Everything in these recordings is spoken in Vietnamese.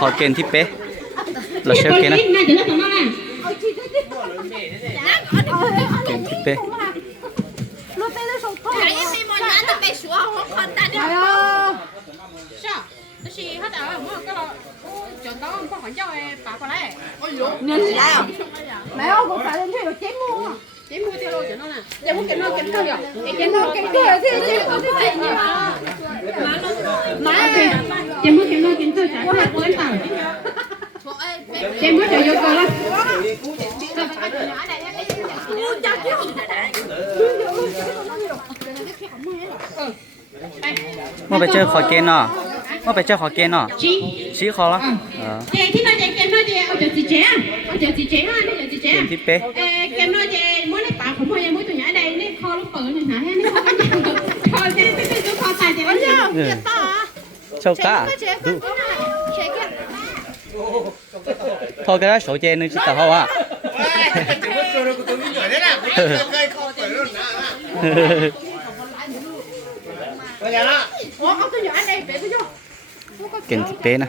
khó kiên thì bé là sơ kiên này này thì nó tầm này kiên thì bé Cái em đi mua nhãn thì bị sủa không còn ta đi. sao nó xì hết rồi mua cái lo chuyện đó không có khoản cho chém mua chỉ mua tiêu lô cho nó nè. Để mua cái nó cái cơ rồi cái nó cái kia thì chém mua thì chém mua má chỉ mua cái nó cái cơ trả qua bốn tàu chỉ mua cho vô cơ lắm. Mà phải chơi khó kiên nó mà phải chơi kiên nó chị? Xí khó lắm. Ờ. Chị thì nó chị kem nó chị ở chỗ chị trẻ ở chỗ chị trẻ ha nó chỗ chị trẻ kiên thì bé Ê, kem nó chị muốn lấy bảo không mua mua tụi nhỏ ở đây nó kho lúc bự này hả hay nó kho cái cái cái cái kho tài thì nó ừ. châu cá đủ thôi cái đó sổ chê nữa chứ tao không à Ủa, tụi nhỏ ở đây bé tụi nhỏ. Kiên thì bé nè.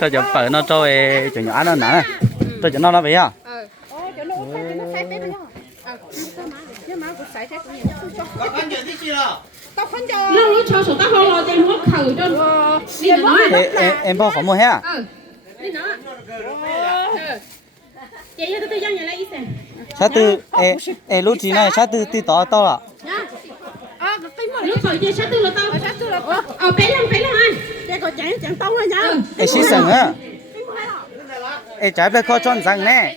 Thôi giờ phải nó cho ấy cho nhỏ nó nè. Tôi cho nó nó vậy à ôi chỗ nó phải nó phải bé với nhau ờ nhưng mà cũng phải thế cũng nhiều tao phân cho nó lúc cho số tao không lo tiền nó khử cho đi nó em em em bao khó mua hết à ừ đi nó chị ơi tôi dân nhà lấy ít tiền sao từ em em lúc chị này sao từ từ tỏ tao à nhá à cái phim mà lúc rồi chị sát tư là tao sát tư là có ờ bé lắm bé lắm anh để có chẳng chẳng tao rồi nha em xí sừng á em trái bên kho chọn rằng nè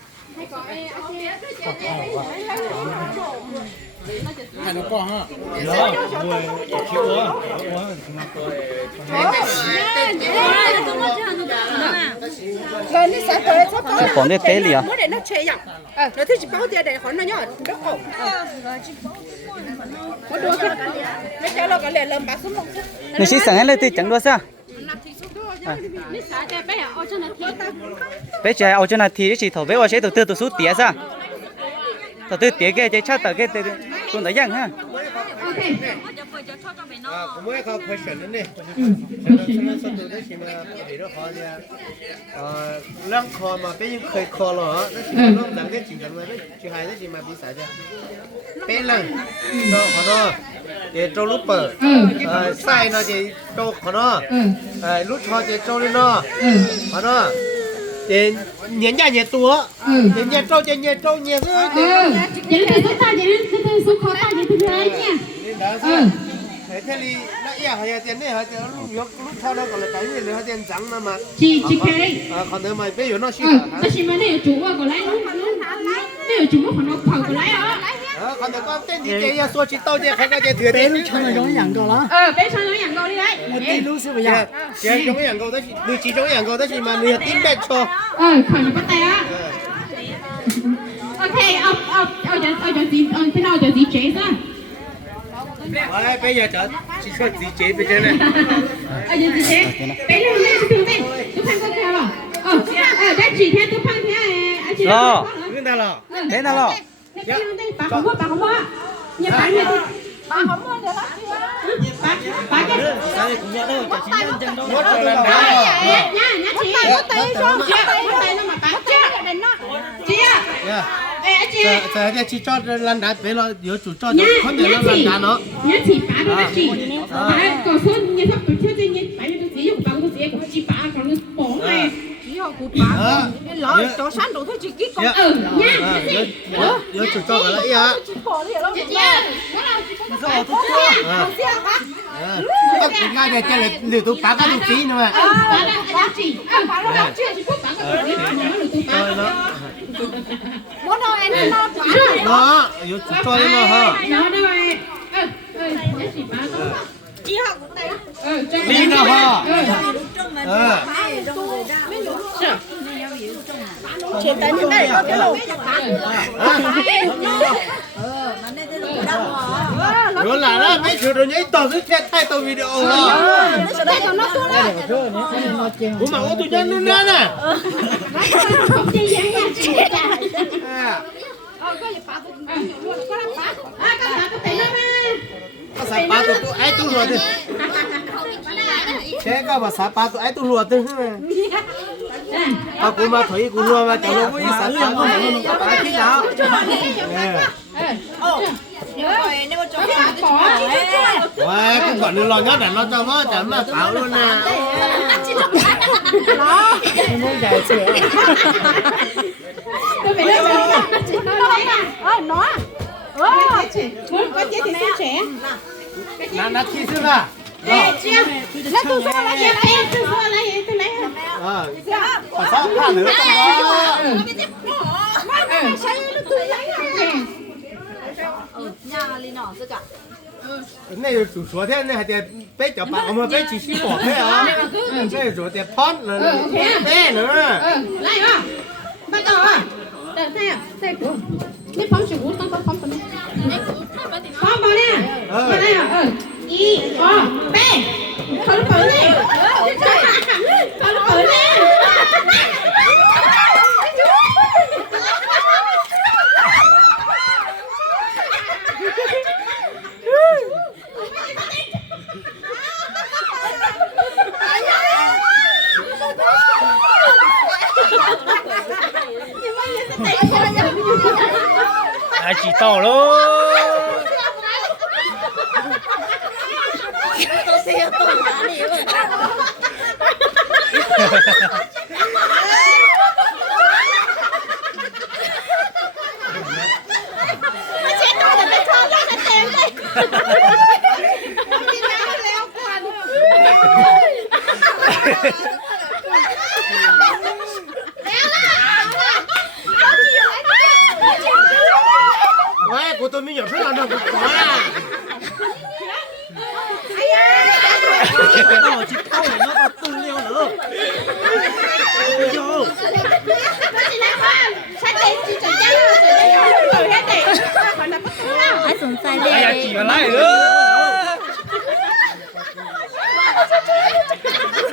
xì ăn nhất có rồi. Đó. ờ bé cứ rồi nó sẽ tới sắp còn tế muốn để nó chơi nhở ờ nó thích bao tiền để họ nó nó khổ cái mấy cháu nó cái lệ lầm một xí sừng ấy lên từ chẳng đua sao bé ở cho trẻ ở chỗ này thì chỉ thầu bé ở sẽ từ từ từ số tía ra từ từ tía cái chơi chắc từ cái từ con đấy chẳng ha ờ, ok mới có question nữa nè. Mà ờ, lăng mà bé nhưng khơi khó rồi đó. Nó chỉ cái chỉnh. Chỉ hai cái gì mà bị sai chứ. Bé lăng. Cho khó nó. Để cho lúc bờ. Ờ, sai nó thì cho khó nó. Ờ, lúc cho thì cho lên nó. Khó nó. Để nhện ra nhện tua. Để nhện trâu để nhện trâu nhện nữa. ừ chị lên từ số ta chị lên từ từ số khó ta chị từ từ nha Nên đã sao? Thế thế thì kia à, hai tiền này hai tiền lúc lúc lúc thao đâu còn là cái gì nữa hai tiền trắng mà mà. Chị chị ờ, cái à ờ, còn nữa mày bây giờ nó xí à cái gì mà này chủ à còn lấy lúc lúc này chủ mà còn nó phẳng còn lấy à còn được con tên thì chị? Ờ, Số chị tao chị khai cái chị thừa đấy lúc chơi là giống nhận cầu đó. Ờ bé chơi giống nhận cầu đi đấy. Một tí lúc xíu bây giờ. Dạ, chị giống nhận cầu đó chị đứa chị giống nhận cầu đó chị mà nửa tím đẹp cho. Ờ khỏi nó bắt tay á. Dạ. Ok ông ông ông ông ông ông ông ông ông ông ông ông ông ông ông Ôi, bây giờ chợ chỉ có gì chế bây giờ này. Ông cho gì chế bé lên lên từ đây tôi phang con theo à? Ờ ờ đã chỉ theo tôi phang theo anh chị Lo. cứ ta lo thế nào lo Nè, cái đây, bà không mua, bà không mua. Nhà bà nhà tôi. bà không mua được lắm Bà, bà cái. mất rồi. lần đó Nhá, nhá, nhá chị. có tay cho. Chị, có tay nó mà bà. chết là đến nó. Chị à. yeah Ê, chị. giờ giờ chỉ cho lần đá bé lo nhớ chủ cho cho không để nó lần chị. đá nó. Nhá chị, bà đó là chị. Bà, cổ xuân, nhà thắp tổ chức cho bà nhà tôi chỉ dùng của tôi chỉ, của chị bà, còn nó bỏ này. chỉ học của ờ lỡ chỗ sáng đủ thôi chỉ ký con. Yeah Ừ, nhá, à nhớ chị. nhớ nhớ chủ cho cái đấy à chỉ bỏ đi lắm Chị, chị. Nó chị phải có à. Có cái ngay này cái này liều tụ phá cái lục tí nữa mà. Bà là bà chị. Ờ, bà là chị, chị có bà có tôi chỉ, bà nó Rồi nó chủ cho ha. Ờ, ờ, tay Ờ, cho đi nào ha ờ. Chỉ tại những đây có cái lầu ờ rồi là đó mấy chuyện rồi nhảy tàu thứ thiết thay tàu video rồi. đây còn nó tôi đó ủa mà ô tôi nhân luôn đó nè. Ờ. Bà bà bà đó tụi tôi ai tôi lùa đi. Thế xả ba tụi ai lùa đi. À cô mà thấy cô lùa mà chẳng nó mới xả ba tụi mình phải khi nào Wow, cái bọn nó lo nhớ để nó cho nó chẳng mà pháo luôn nè. tôi phải nói cho chị nói đấy ờ nó ờ muốn có chế thì sao trẻ. Nà nà khi xưa à? Ê, chia lấy tôi số lấy em tôi số lấy tôi lấy Ờ, phải sao pha nữa con đó. Nó lấy là là chỉ xí bỏ thế à? Cái này chủ tiền phón nữa, bé nữa. ờ lấy à bắt đầu à đợi xem à xem củaนี่พร้อมชิวต้องต้องพร้อมกันไหมพร้อมป่ะเนี่ยมาเลยอ่ะเอออีอ๋อเป้เขาเปิดเล ขี่เต่าเลยตั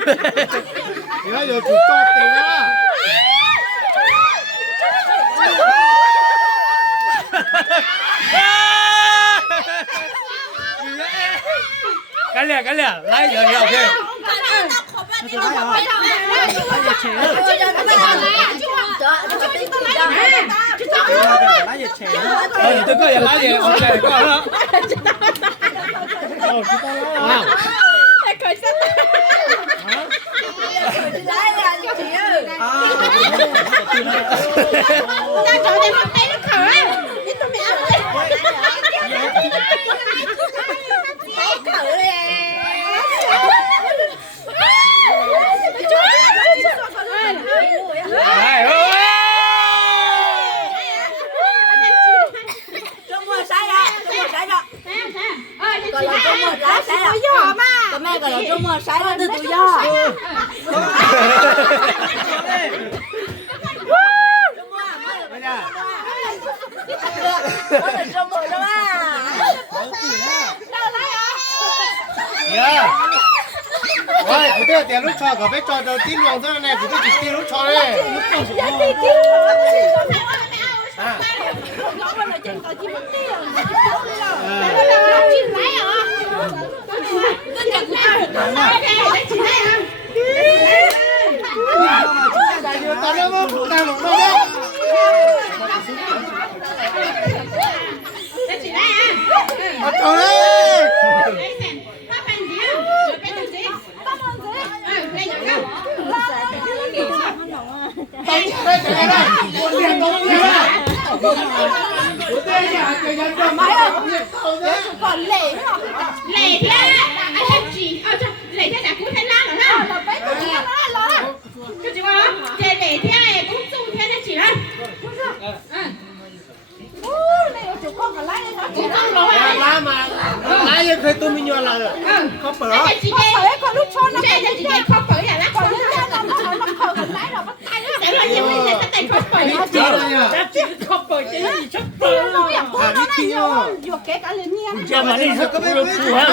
Thì bây giờ chủ to tiền á. cái lẻ cái lẻ. Lại giờ hiểu ok ờ tôi sao giờ lại gì ok có đó À, này ơi mẹ gọi là trung mùa sái là từ tự do bây giờ. trung mùa đâu à Yeah. Ôi, của tôi tiền lúc cho, có biết cho đầu tiên lòng ra này, của tôi chỉ lúc cho đây. À. Đại điều tao nó không phụ tao một đâu đấy. Ở chỗ đấy. Tao đi đây, chạy đây. Con tiền tao đi đây. Của tôi nhà cái nhà cho máy ơi. Tao đấy còn lệ nữa lệ thế anh em chỉ ờ lệ thế là cũng thấy lan rồi ha là mấy cái gì nó là cái gì mà thế lệ thế cũng chung thế này chỉ là này ở chỗ con còn lấy nó cũng chung rồi Lá lá mà. Lá Yo qué calenia. Ya mani se puro puha.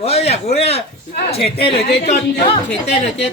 Ôi, dạ, cô ấy, trẻ tên rồi chết, chết, trẻ tên rồi chết.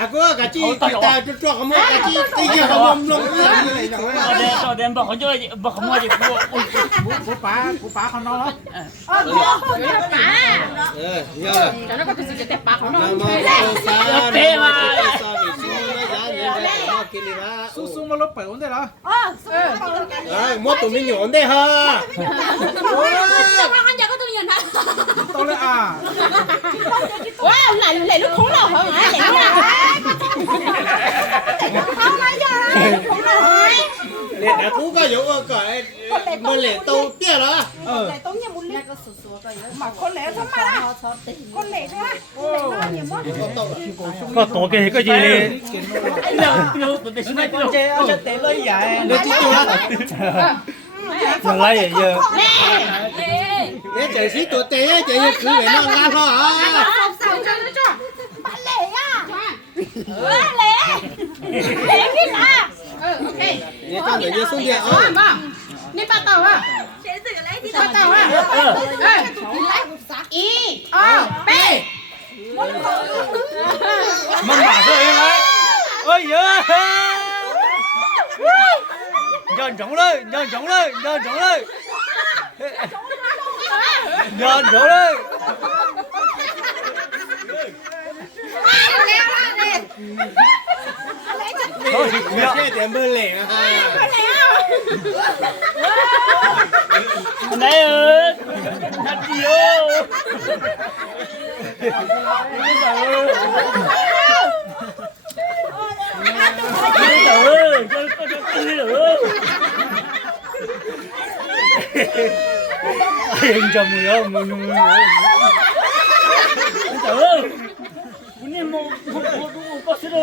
muốn thì cái gì hả? Mà, lúc rồi đó. Nha, cho anh. Lúc rồi đó. Em lúc lúc bởi giờ chủ lúc ở đây thôi, bây lúc khỏi nó giờ chủ khởi bây lúc ở xin chả. Ôi dạ cũng nè. Chết tên rồi chết cho chết tên rồi chết. Đi đi xả hai nhá hai đi. Ya chết tên rồi chết chết chết ta xí mà. 喂 Cho bây giờ nó khởi chết tuyệt. nó không có nó đi ăn thôi của chợ tôi Ok, thử tao tao chị tôi nha, lấy chả. rồi Nha, các bạn lên. sao sao sao nè Đi cà xe. Cà xe hả? À, to kia. Bạn ơi, không phải sao Là cô cả chi người ta cho cho không cả chi cái gì không mông lông cái gì tôi đem tôi đem bảo không chơi bảo không mua gì mua ờ, Ờ, nhớ rồi. Cho nó có cái gì để bạc của nó. Nam mô Bổn Sa Nam mô Bổn Sa Vị Sư Ma Giá Ni Đa Nam mô Kỳ Lì Ba. ờ, xuống nó còn cái À, mua tụi mình nhổn đây ha. Wow, lại lại lúc khốn nào hả? Lại lúc nào? không nói cho không nói Lệ đã cũ có dấu cởi mà lệ tàu tiếc đó. để tốn như một lít mà con lẻ thắm mà con lẻ lẻ quá có tổ cái cái gì đi Lệ giờ lấy vậy giờ Lệ chạy xí tê á, chạy cứ phải nó ngang thôi hả? lẻ à lẻ lẻ cái nào Ừ, ok. Cho người như xuống địa Ờ, ơi. Đi bắt tàu à? sẽ tự lấy đi Bắt tàu à? Ê. Y, O, B. mong bà thôi. em ơi ôi giời dọn trống lên dọn trống lên dọn trống lên dọn trống lên thôi thì cũng Lệ tiền bơ lệ ha. này ơi thật nhiều trời ơi con con con nữa anh chồng người ông người người trời ơi Ini mau mau mau mau kau sudah.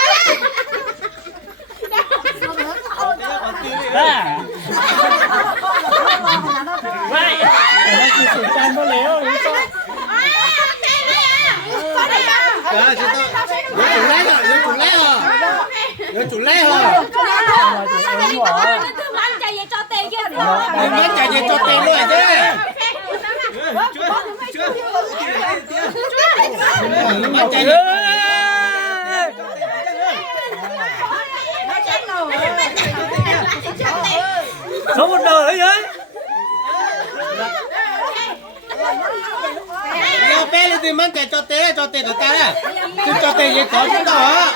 À. Vậy. Nó chỉ sử tan có léo. Dạ, chúng ta. Nhớ chủ lẽ rồi, nhớ chủ lẽ rồi. Nhớ chủ lẽ rồi. cứ mang chạy về cho tiền kia Đừng nhớ chạy về cho tiền luôn chứ. Mà chạy về. sống một đời ấy Giờ bé lên thì mang chạy cho tiền, cho tiền của ta nè. Chứ cho tiền gì có chứ hả?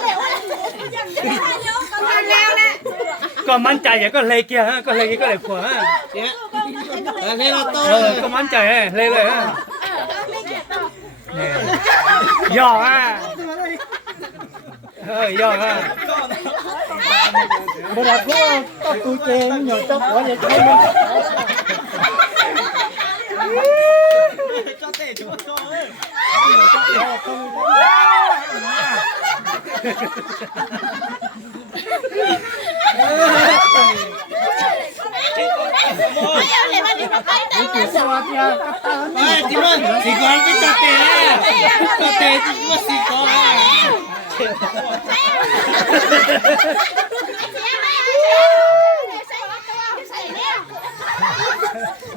còn mang chạy vậy có lê kia có lê kia có lê của Dạ. À, Lên là ờ tôi. có mang chạy lê lê giò ha ờ giò ha Bữa nào có có tu chén nhiều cho có vậy มาจิมันสีกอนเป็นตาเตะตาเตะจิมันสีกอน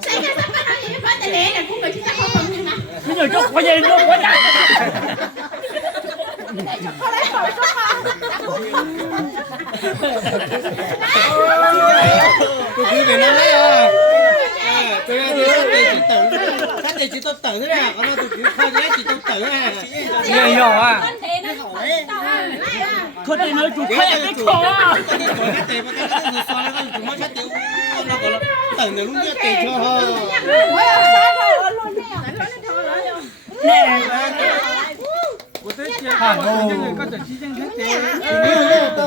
ใส่แค่สักพักนึงมันจะเละเนี่ยกูเหมือนที่จะเข้า rồi chút có gì luôn quá chắc tôi cứ để nó đấy à tôi ăn tôi để chị tử khách để chị tôi tử đấy à còn tôi cứ không nhé chị tôi tử à nghe hiểu à không thể nói chủ khách cái khó à khách để mà cái người xoay nó chủ mắt khách tiểu nó còn là tử nữa lúc nhất để cho hà nội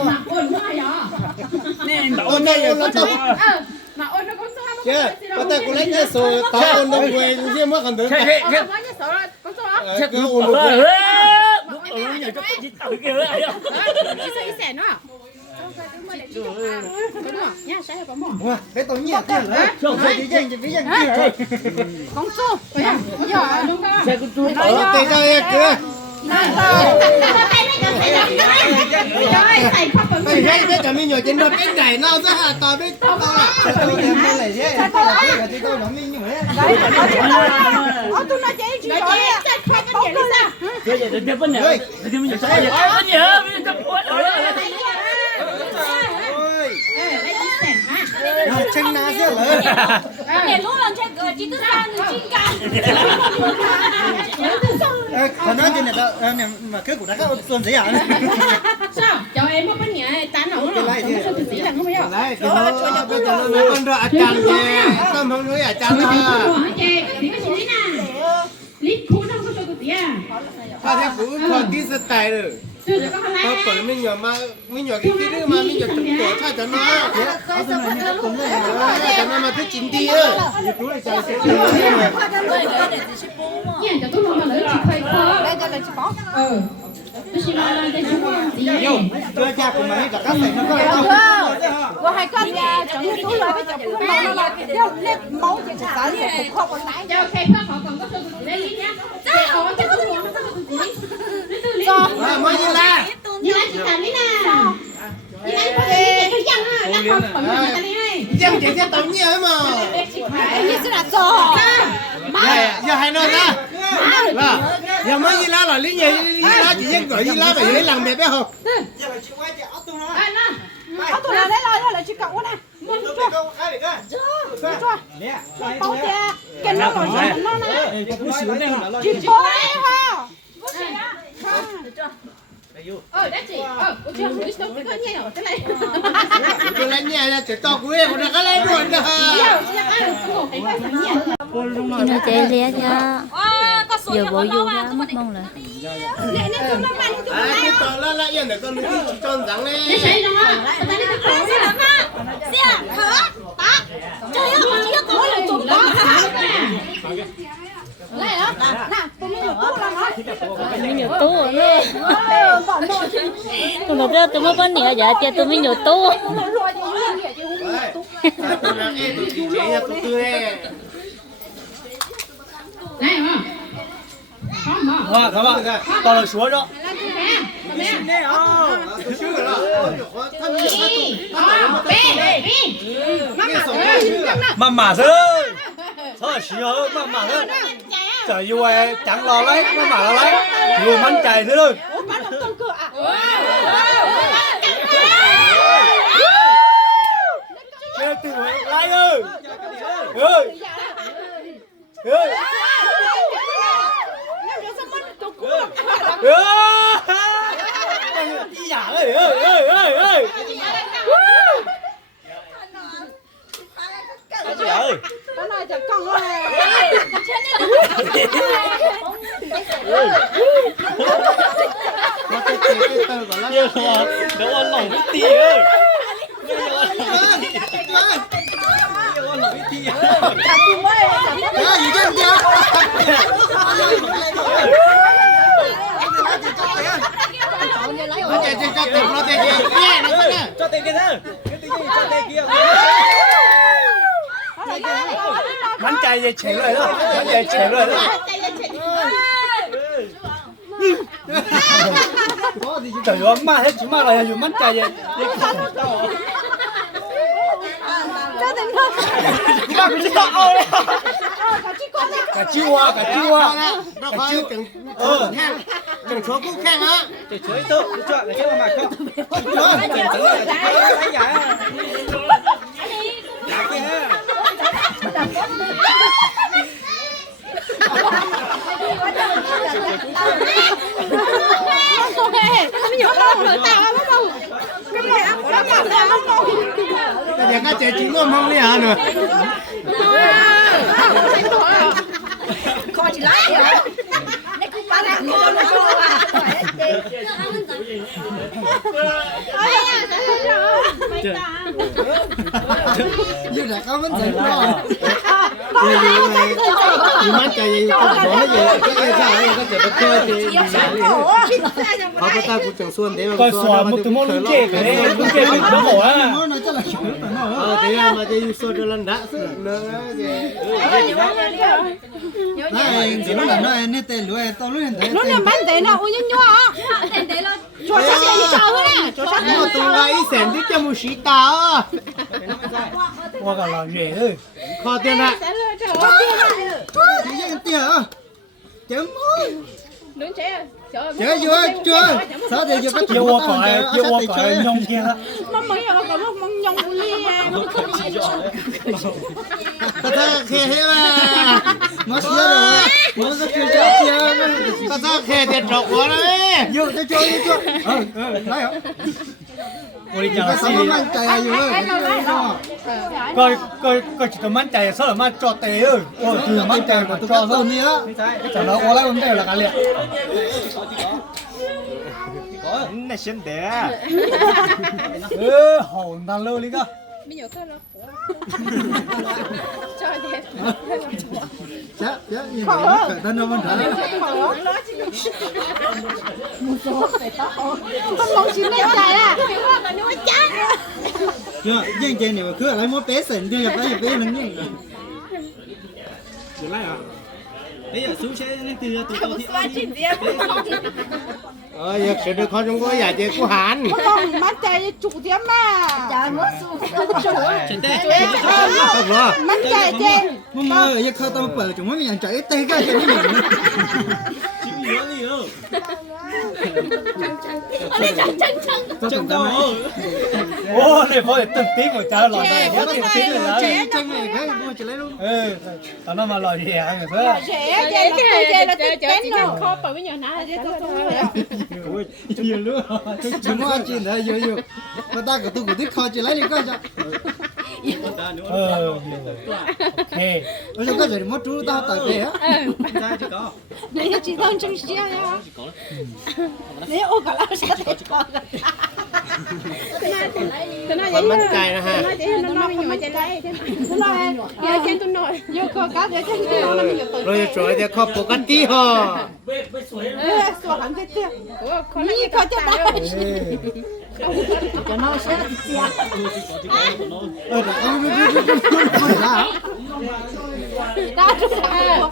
mà ôn hoa nhỏ Ôn đây là tao. ờ mà ôn nó cũng sao mà Chứ, có tay của lấy cái số tao ôn đâu quên cũng riêng mất còn được. 佢佢 ờ bao nhiêu số rồi có số không Cái ไปเฮ้ยไม่จะมีหน่วยจินดบจินไก่นอกซะหาต่อไม่ต้องอ่ะไม่ยิงไม่เลยเนี่ยแต่ละที่ก็ที่ก็หนมีอยู่เนี่ยได้เอาตัวนั้นจะให้จีบเนี่ยจะใครเป็นเนี่ยลิซ่าเดี๋ยวเดี๋ยวเดี๋ยวเป็นเนี่ยเดี๋ยวมันจะใช่เนี่ยเป็นเนี่ยมันจะปวดเลย nó chân ná rất lớn. để lúc lần chơi cờ chị tức ra chinh can Còn nói trên này tao mà cái của nó có tuần à? sao cho em có bánh nhẹ tán nổ rồi không có số tự sĩ là không biết không Đấy, thì nó bây giờ nó con đợi chăn kìa. Tâm không nói à Mà à. không hỏi chè cái gì nè lít khu đâu có số tự sĩ à thấy cũng còn rất tài rồi. Bởi mình nhỏ mà mình nhỏ cái cái đứa mà mình nhỏ chụp tuổi thay cho nó. Ờ, Cho nó mà thích chín đi ơi. tôi lấy cha của mày là các thầy nó có đâu. Rồi hai con nhà chẳng như túi lại với chồng của nó nó là cái nếp máu thì ra một không còn tái cho khai phá họ còn có đây lít nhá để ở cho tôi muốn nó có số tự sĩ À, mới như là. như là chị tàn lít nè như là có thể tôi chăng à là không phẩm người ta đi này Chẳng chỉ theo tao nhiều mà. như thế là cho Dạ, giờ hai nơi ra. Là, giờ mới như lá là lý nhì lý lá chỉ biết gọi như dưới làng mẹ biết không? à nó tôi là đấy là là chị cậu nè bao cha cái nó nó nè chị bỏ đấy ha ờ đã chị ờ tôi chưa biết đâu cái nhẹ ở cái này Tôi lấy nhẹ ra chỉ tao của em còn cái lấy luôn đó. Nó chạy lẹ nha giờ bộ vô ra mất mong là À, cái tao là là yên để con đi chỉ tròn răng để lên. xảy ra ta đi cái cổ ra này đó nè tôi mới được thuốc là tôi nhiều tú luôn tôi mà biết tôi mới bán nhẹ dạ chứ tôi mới nhiều tú nó lo gì như vậy chứ À, tôi là em tôi chỉ chế tôi tươi em. này hả có mà Wow, các bạn, tao là số đó. nè Tôi chưa rồi. Thân nhiều thân tụ. ờ bê bê Cái sống cái chưa. Mà mà thế. Sao xí hở mà mà thế. Trời ai chẳng lo lấy, mà mà lo lấy. Yêu mắn chạy thế thôi. ủa bán được tương cửa à Kêu từ lấy ơi. Ơi. Ơi. Ơi. Đi giả ơi, ơi, ơi, ơi, ơi. Chị ơi. cái này chẳng còn rồi Nó cái cái cái tơ của nó. Yêu mà, đâu ăn lòng cái tì ơi. cả cùng ơi cả À, gì chứ chưa? Nó chạy chạy chạy tìm nó tìm kia. Nghe nó có nè. Cho tiền kia thôi. Cái tiền kia cho tiền kia. มันใจจะเฉยเลยเนาะมันใจเฉยเลยเนาะแต่ว่ามาให้จุมาเลยอยู่มันใจยังยังขาดต่อจ้าถึงเธอมาคุณจะต้องเอาเลยกะจิ้วอ่ะกะจิ้วอ่ะกะจิ้วถึงเออแข้งถึงชัวกูแข้งอ่ะจะเฉยตุ๊กจะเฉยกะจิ้วมาเข้าเฉยเฉยใหญ่ใหญ่ Tại vì các trẻ chỉ có mong đi hả nữa Khó chỉ lái hả? Nó cũng bán hàng ngon lắm như là có vấn đề đó. Mắt cái bỏ về cái cái sao có thể bắt cơ thì họ bắt ta cũng chẳng xuân đấy mà coi xóa một thứ món lưng kề cái đấy lưng kề mình nó hổ á ờ mà chơi xuân cho lần đã nữa đấy chỉ nó là nó nên tên lúa tao lúa nên tên lúa nên bán tên nào cũng như nhau á tên đấy là chờ nè. Cho sát 我东来一闪的这么洗打啊， qua cả là rẻ ơi 靠电了。 cái tiền à chấm Đứng trẻ. Trời chưa chưa chưa. sao thì chưa bắt chưa qua cõi chưa qua cõi nhông kia đó. Mắm mấy giờ nó còn lúc mắm nhông lia ta ta khè thế mà. Nó xưa rồi. Nó rất chưa chưa chưa ta ta khè tiền trọc quá đấy. Vô cho chơi đi chưa ờ ừ, ờ ừ, đấy không lấy hả ôi nhà là sao mà chạy à vô coi coi coi chỉ tụi mình chạy sao là mà cho tệ ơi ôi chỉ là mình chạy mà tụi cho sao nhỉ chả nó ô lấy vấn đề là cái liệt 那现在，ơ hổ ta lơ đi cơ Dạ, dạ, nhìn thấy nó khởi thân nó vẫn thấy. Không mong chỉ lên trời à. Chưa, nhưng trên này mà cứ lấy một bé sỉnh nhập lấy bé nó như ờ, giờ sẽ được con chúng tôi giải 决 của Hàn. Không mắt chạy chủ điểm mà. Không rồi. Mắt chạy trên. Mà mà ở đây khơi tao bởi chúng mình nhận chạy tay cái cái này. Chân đâu? Ô, này phải từng tí một trái lọt đây, có từng tí rồi đấy. Chân này cái mua chỉ lấy luôn. Ừ, tao nó mà lọt gì hả người thế? Trẻ trên là tôi trên là tôi chén rồi. Khó bởi bây giờ nãy chứ tôi tôi. Nhiều nữa. Chúng nó ăn chín đấy, nhiều nhiều. Mà ta của tôi của thích kho chỉ lấy đi coi cho. Ờ, ok. Ôi sao có rồi mất chú tao tại về á. Này chỉ đang trong xe nha. Này ô cả lão sẽ thấy con.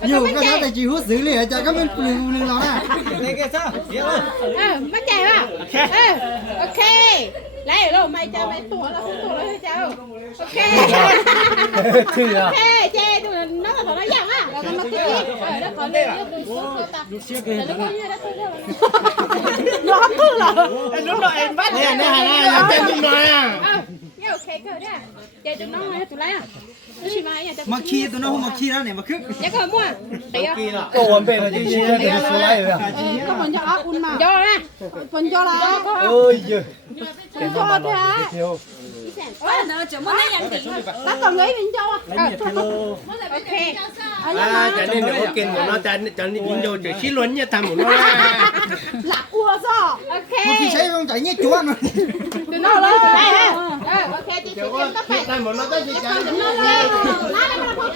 อยู่ก็ถ้แต่จีฮุซื้อเลยจะก็เป็นปลิวนึ่งแล้วนะเลยแกซ่าเดี๋ยวเออม่นใจป่ะเออโอเค Tôi nói Con bánh cày nè ha. Nói chị nó nói nhỏ trên đây. Tôi nói giờ trên tôi nói. Giờ có cá giờ trên tôi nói mình tôi. Rồi rồi thì có bộ cái tí ho. Ê, số hẳn thế tiêu. Ni có cho ta. Cho nó sẽ Ờ, không không không Đó chúng ta. nhiều cái đó là chỉ hút xử lý ở cho các bên phụ nữ nó nè Ờ, mắt chạy à? Ờ, ok. Lấy rồi mày cho mày tủa là không tủa là cháu. Ok. thì à Ok, chê tụi nó là nó dặn á. Là nó cái gì? Ờ, nó còn lên đừng xuống ta. Nó có như đó thôi. Nó hấp thức là. Lúc đó em bắt. Nè nè Hàn ơi, làm tên chúng nói à. Ờ, nghe ok cơ đó. Chê tụi nó hay tụi lấy à? Nó chỉ mai nhà mà khi tụi nó không mà khi đó này mà cứ Chắc là mua. Thấy không? Kỳ đó. cô ổn về là chỉ chỉ để số lại rồi Có phần cho ác un mà. Cho nè. Phần cho là. ôi giời Phần cho thế hả? nhiều Nó còn lấy mình cho. à? Ok. À, cho nên nó kinh của nó cho nên cho nên nhìn vô chỉ xí luận như thằng của nó. Lạc ua sao? Ok. một khi thấy không chạy như chúa mà Tụi nó lên từ đây ha. Ờ, ok, chị quá, các bạn. tại mà nó tới chạy. Tụi nó lên. Nó lên mà không có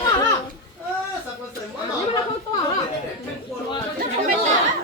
mà nó không to đâu. Nó không biết là.